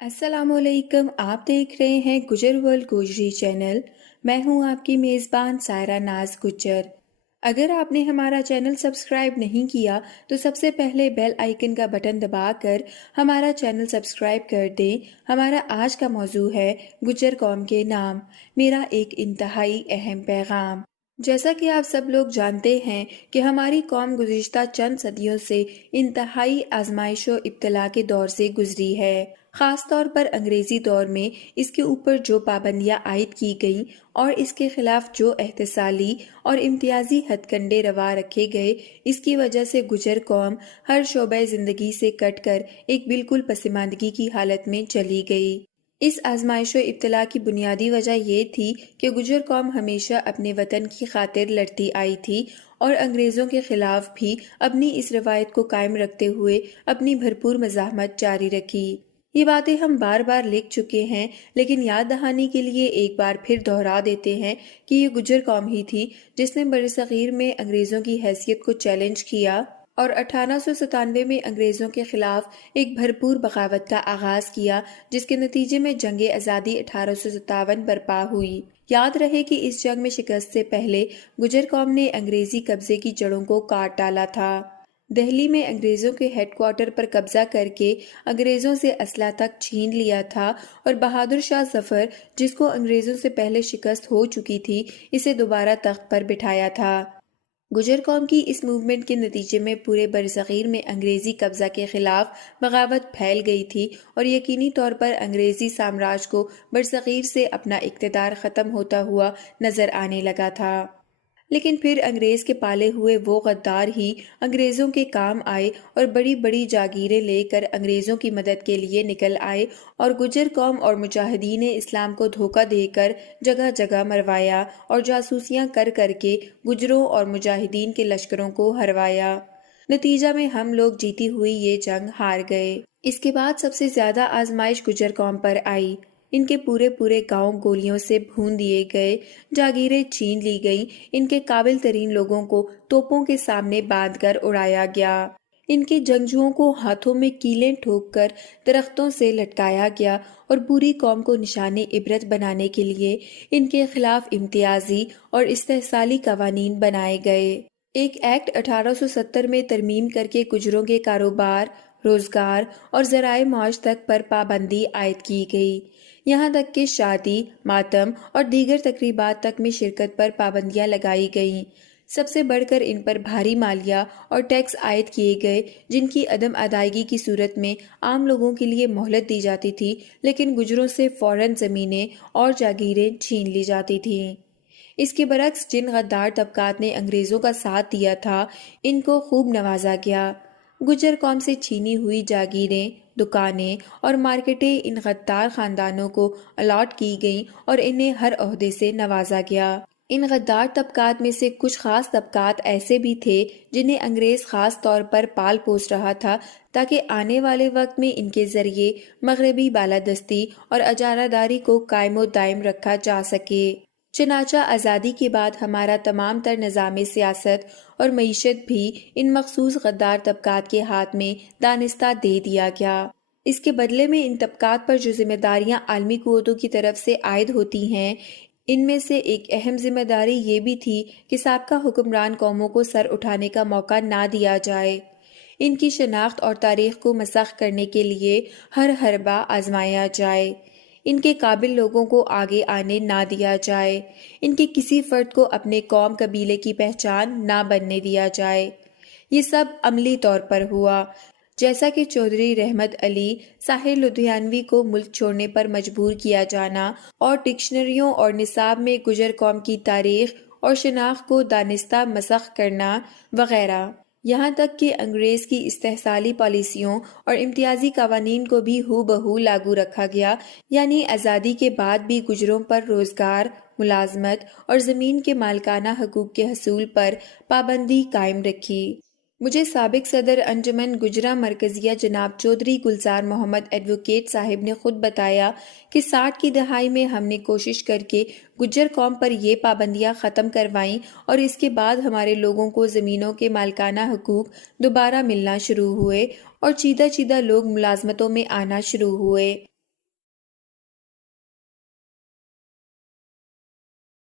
السلام علیکم، آپ دیکھ رہے ہیں گجر ورلڈ گوجری چینل۔ میں ہوں آپ کی میزبان سائرہ ناز گجر۔ اگر آپ نے ہمارا چینل سبسکرائب نہیں کیا تو سب سے پہلے بیل آئیکن کا بٹن دبا کر ہمارا چینل سبسکرائب کر دیں۔ ہمارا آج کا موضوع ہے گجر قوم کے نام، میرا ایک انتہائی اہم پیغام۔ جیسا کہ آپ سب لوگ جانتے ہیں کہ ہماری قوم گزشتہ چند صدیوں سے انتہائی آزمائش و ابتلا کے دور سے گزری ہے۔ خاص طور پر انگریزی دور میں اس کے اوپر جو پابندیاں عائد کی گئیں اور اس کے خلاف جو احتسالی اور امتیازی ہتھ کنڈے روا رکھے گئے، اس کی وجہ سے گجر قوم ہر شعبہ زندگی سے کٹ کر ایک بالکل پسماندگی کی حالت میں چلی گئی۔ اس آزمائش و ابتلا کی بنیادی وجہ یہ تھی کہ گجر قوم ہمیشہ اپنے وطن کی خاطر لڑتی آئی تھی اور انگریزوں کے خلاف بھی اپنی اس روایت کو قائم رکھتے ہوئے اپنی بھرپور مزاحمت جاری رکھی۔ یہ باتیں ہم بار بار لکھ چکے ہیں، لیکن یاد دہانی کے لیے ایک بار پھر دہرا دیتے ہیں کہ یہ گجر قوم ہی تھی جس نے برصغیر میں انگریزوں کی حیثیت کو چیلنج کیا اور 1897 میں انگریزوں کے خلاف ایک بھرپور بغاوت کا آغاز کیا، جس کے نتیجے میں جنگ آزادی 1857 برپا ہوئی۔ یاد رہے کہ اس جنگ میں شکست سے پہلے گجر قوم نے انگریزی قبضے کی جڑوں کو کاٹ ڈالا تھا۔ دہلی میں انگریزوں کے ہیڈ کوارٹر پر قبضہ کر کے انگریزوں سے اسلحہ تک چھین لیا تھا اور بہادر شاہ ظفر، جس کو انگریزوں سے پہلے شکست ہو چکی تھی، اسے دوبارہ تخت پر بٹھایا تھا۔ گجر قوم کی اس موومنٹ کے نتیجے میں پورے برصغیر میں انگریزی قبضہ کے خلاف بغاوت پھیل گئی تھی اور یقینی طور پر انگریزی سامراج کو برصغیر سے اپنا اقتدار ختم ہوتا ہوا نظر آنے لگا تھا۔ لیکن پھر انگریز کے پالے ہوئے وہ غدار ہی انگریزوں کے کام آئے اور بڑی بڑی جاگیریں لے کر انگریزوں کی مدد کے لیے نکل آئے اور گجر قوم اور مجاہدین اسلام کو دھوکہ دے کر جگہ جگہ مروایا اور جاسوسیاں کر کر کے گجروں اور مجاہدین کے لشکروں کو ہروایا۔ نتیجہ میں ہم لوگ جیتی ہوئی یہ جنگ ہار گئے۔ اس کے بعد سب سے زیادہ آزمائش گجر قوم پر آئی۔ ان کے پورے گاؤں گولیوں سے بھون دیے گئے، جاگیریں چھین لی گئیں، ان کے قابل ترین لوگوں کو توپوں کے سامنے باندھ کر اڑایا گیا، ان کے جنگجوؤں کو ہاتھوں میں کیلیں ٹھوک کر درختوں سے لٹکایا گیا اور پوری قوم کو نشان عبرت بنانے کے لیے ان کے خلاف امتیازی اور استحصالی قوانین بنائے گئے۔ ایک ایکٹ 1870 میں ترمیم کر کے گجروں کے کاروبار، روزگار اور ذرائع معاش تک پر پابندی عائد کی گئی۔ یہاں تک کہ شادی، ماتم اور دیگر تقریبات تک میں شرکت پر پابندیاں لگائی گئیں۔ سب سے بڑھ کر ان پر بھاری مالیہ اور ٹیکس عائد کیے گئے، جن کی عدم ادائیگی کی صورت میں عام لوگوں کے لیے مہلت دی جاتی تھی، لیکن گجروں سے فوراً زمینیں اور جاگیریں چھین لی جاتی تھیں۔ اس کے برعکس جن غدار طبقات نے انگریزوں کا ساتھ دیا تھا، ان کو خوب نوازا گیا۔ گجر قوم سے چھینی ہوئی جاگیریں، دکانیں اور مارکیٹیں ان غدار خاندانوں کو الاٹ کی گئیں اور انہیں ہر عہدے سے نوازا گیا۔ ان غدار طبقات میں سے کچھ خاص طبقات ایسے بھی تھے جنہیں انگریز خاص طور پر پال پوس رہا تھا تاکہ آنے والے وقت میں ان کے ذریعے مغربی بالادستی اور اجارہ داری کو قائم و دائم رکھا جا سکے۔ چنانچہ آزادی کے بعد ہمارا تمام تر نظام سیاست اور معیشت بھی ان مخصوص غدار طبقات کے ہاتھ میں دانستہ دے دیا گیا۔ اس کے بدلے میں ان طبقات پر جو ذمہ داریاں عالمی قوتوں کی طرف سے عائد ہوتی ہیں، ان میں سے ایک اہم ذمہ داری یہ بھی تھی کہ سابقہ حکمران قوموں کو سر اٹھانے کا موقع نہ دیا جائے۔ ان کی شناخت اور تاریخ کو مسخ کرنے کے لیے ہر حربہ آزمایا جائے، ان کے قابل لوگوں کو آگے آنے نہ دیا جائے، ان کے کسی فرد کو اپنے قوم قبیلے کی پہچان نہ بننے دیا جائے۔ یہ سب عملی طور پر ہوا، جیسا کہ چودھری رحمت علی ساحر لدھیانوی کو ملک چھوڑنے پر مجبور کیا جانا اور ڈکشنریوں اور نصاب میں گجر قوم کی تاریخ اور شناخت کو دانستہ مسخ کرنا وغیرہ۔ یہاں تک کہ انگریز کی استحصالی پالیسیوں اور امتیازی قوانین کو بھی ہو بہو لاگو رکھا گیا، یعنی آزادی کے بعد بھی گجروں پر روزگار، ملازمت اور زمین کے مالکانہ حقوق کے حصول پر پابندی قائم رکھی۔ مجھے سابق صدر انجمن گجراں مرکزیہ جناب چودھری گلزار محمد ایڈوکیٹ صاحب نے خود بتایا کہ 60 کی دہائی میں ہم نے کوشش کر کے گجر قوم پر یہ پابندیاں ختم کروائیں اور اس کے بعد ہمارے لوگوں کو زمینوں کے مالکانہ حقوق دوبارہ ملنا شروع ہوئے اور چیدہ چیدہ لوگ ملازمتوں میں آنا شروع ہوئے۔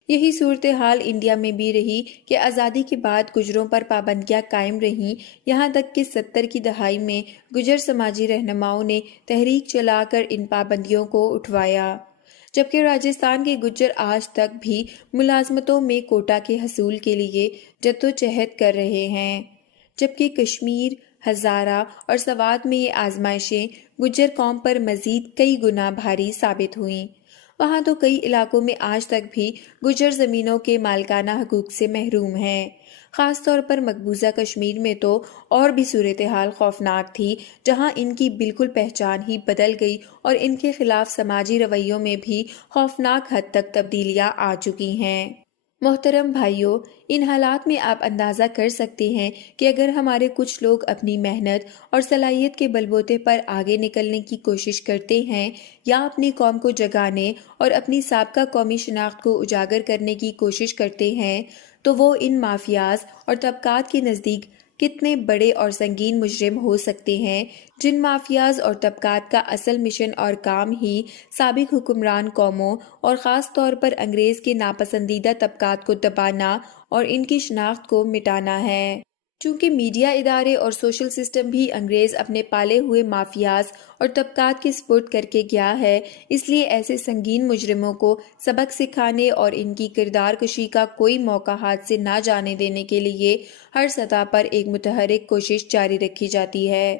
یہی صورتحال انڈیا میں بھی رہی کہ آزادی کے بعد گجروں پر پابندیاں قائم رہیں، یہاں تک کہ 70 کی دہائی میں گجر سماجی رہنماؤں نے تحریک چلا کر ان پابندیوں کو اٹھوایا، جبکہ راجستھان کے گجر آج تک بھی ملازمتوں میں کوٹا کے حصول کے لیے جدوجہد کر رہے ہیں، جبکہ کشمیر، ہزارہ اور سوات میں یہ آزمائشیں گجر قوم پر مزید کئی گنا بھاری ثابت ہوئیں۔ وہاں تو کئی علاقوں میں آج تک بھی گجر زمینوں کے مالکانہ حقوق سے محروم ہیں۔ خاص طور پر مقبوضہ کشمیر میں تو اور بھی صورتحال خوفناک تھی، جہاں ان کی بالکل پہچان ہی بدل گئی اور ان کے خلاف سماجی رویوں میں بھی خوفناک حد تک تبدیلیاں آ چکی ہیں۔ محترم بھائیوں، ان حالات میں آپ اندازہ کر سکتے ہیں کہ اگر ہمارے کچھ لوگ اپنی محنت اور صلاحیت کے بلبوتے پر آگے نکلنے کی کوشش کرتے ہیں یا اپنی قوم کو جگانے اور اپنی سابقہ قومی شناخت کو اجاگر کرنے کی کوشش کرتے ہیں، تو وہ ان مافیاز اور طبقات کے نزدیک کتنے بڑے اور سنگین مجرم ہو سکتے ہیں، جن مافیاز اور طبقات کا اصل مشن اور کام ہی سابق حکمران قوموں اور خاص طور پر انگریز کے ناپسندیدہ طبقات کو دبانا اور ان کی شناخت کو مٹانا ہے۔ چونکہ میڈیا ادارے اور سوشل سسٹم بھی انگریز اپنے پالے ہوئے مافیاز اور طبقات کے سپرد کر کے گیا ہے، اس لیے ایسے سنگین مجرموں کو سبق سکھانے اور ان کی کردار کشی کا کوئی موقع ہاتھ سے نہ جانے دینے کے لیے ہر سطح پر ایک متحرک کوشش جاری رکھی جاتی ہے۔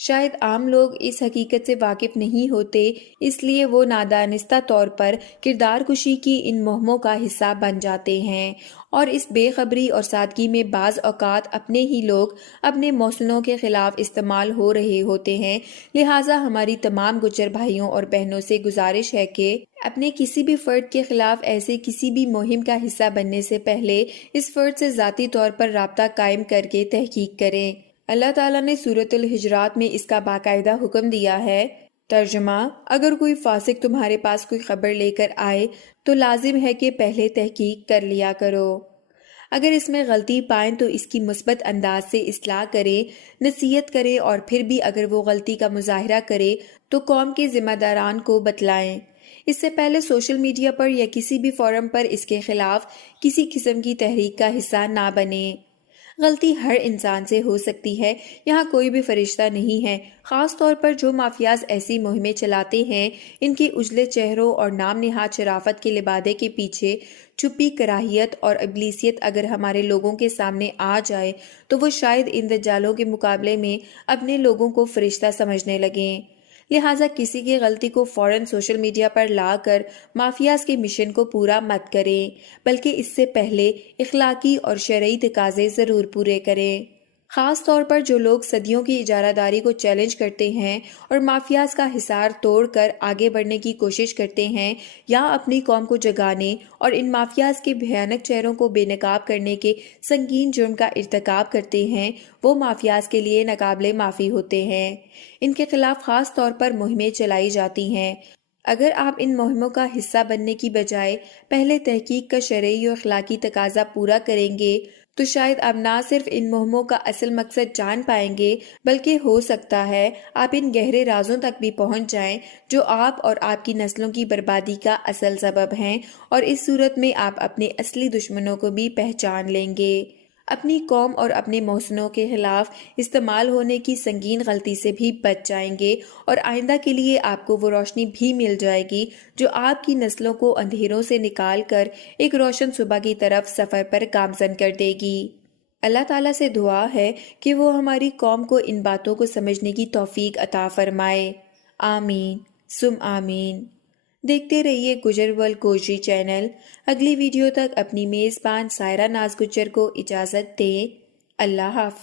شاید عام لوگ اس حقیقت سے واقف نہیں ہوتے، اس لیے وہ نادانستہ طور پر کردار کشی کی ان مہموں کا حصہ بن جاتے ہیں، اور اس بے خبری اور سادگی میں بعض اوقات اپنے ہی لوگ اپنے محسنوں کے خلاف استعمال ہو رہے ہوتے ہیں۔ لہٰذا ہماری تمام گجر بھائیوں اور بہنوں سے گزارش ہے کہ اپنے کسی بھی فرد کے خلاف ایسے کسی بھی مہم کا حصہ بننے سے پہلے اس فرد سے ذاتی طور پر رابطہ قائم کر کے تحقیق کریں۔ اللہ تعالیٰ نے سورۃ الحجرات میں اس کا باقاعدہ حکم دیا ہے۔ ترجمہ: اگر کوئی فاسق تمہارے پاس کوئی خبر لے کر آئے تو لازم ہے کہ پہلے تحقیق کر لیا کرو۔ اگر اس میں غلطی پائیں تو اس کی مثبت انداز سے اصلاح کریں، نصیحت کریں، اور پھر بھی اگر وہ غلطی کا مظاہرہ کرے تو قوم کے ذمہ داران کو بتلائیں۔ اس سے پہلے سوشل میڈیا پر یا کسی بھی فورم پر اس کے خلاف کسی قسم کی تحریک کا حصہ نہ بنیں۔ غلطی ہر انسان سے ہو سکتی ہے، یہاں کوئی بھی فرشتہ نہیں ہے، خاص طور پر جو مافیاز ایسی مہمیں چلاتے ہیں۔ ان کے اجلے چہروں اور نام نہاد شرافت کے لبادے کے پیچھے چھپی کراہیت اور ابلیسیت اگر ہمارے لوگوں کے سامنے آ جائے تو وہ شاید ان دجالوں کے مقابلے میں اپنے لوگوں کو فرشتہ سمجھنے لگیں۔ لہٰذا کسی کی غلطی کو فوراً سوشل میڈیا پر لا کر مافیاز کے مشن کو پورا مت کریں، بلکہ اس سے پہلے اخلاقی اور شرعی تقاضے ضرور پورے کریں۔ خاص طور پر جو لوگ صدیوں کی اجارہ داری کو چیلنج کرتے ہیں اور مافیاز کا حصار توڑ کر آگے بڑھنے کی کوشش کرتے ہیں یا اپنی قوم کو جگانے اور ان مافیاز کے بھیانک چہروں کو بے نقاب کرنے کے سنگین جرم کا ارتکاب کرتے ہیں، وہ مافیاز کے لیے ناقابل معافی ہوتے ہیں۔ ان کے خلاف خاص طور پر مہمیں چلائی جاتی ہیں۔ اگر آپ ان مہموں کا حصہ بننے کی بجائے پہلے تحقیق کا شرعی و اخلاقی تقاضا پورا کریں گے تو شاید آپ نہ صرف ان مہموں کا اصل مقصد جان پائیں گے، بلکہ ہو سکتا ہے آپ ان گہرے رازوں تک بھی پہنچ جائیں جو آپ اور آپ کی نسلوں کی بربادی کا اصل سبب ہیں، اور اس صورت میں آپ اپنے اصلی دشمنوں کو بھی پہچان لیں گے۔ اپنی قوم اور اپنے محسنوں کے خلاف استعمال ہونے کی سنگین غلطی سے بھی بچ جائیں گے، اور آئندہ کے لیے آپ کو وہ روشنی بھی مل جائے گی جو آپ کی نسلوں کو اندھیروں سے نکال کر ایک روشن صبح کی طرف سفر پر گامزن کر دے گی۔ اللہ تعالیٰ سے دعا ہے کہ وہ ہماری قوم کو ان باتوں کو سمجھنے کی توفیق عطا فرمائے۔ آمین ثم آمین۔ دیکھتے رہیے گجر ورلڈ گوجری چینل۔ اگلی ویڈیو تک اپنی میزبان سائرہ ناز گجر کو اجازت دیں۔ اللہ حافظ۔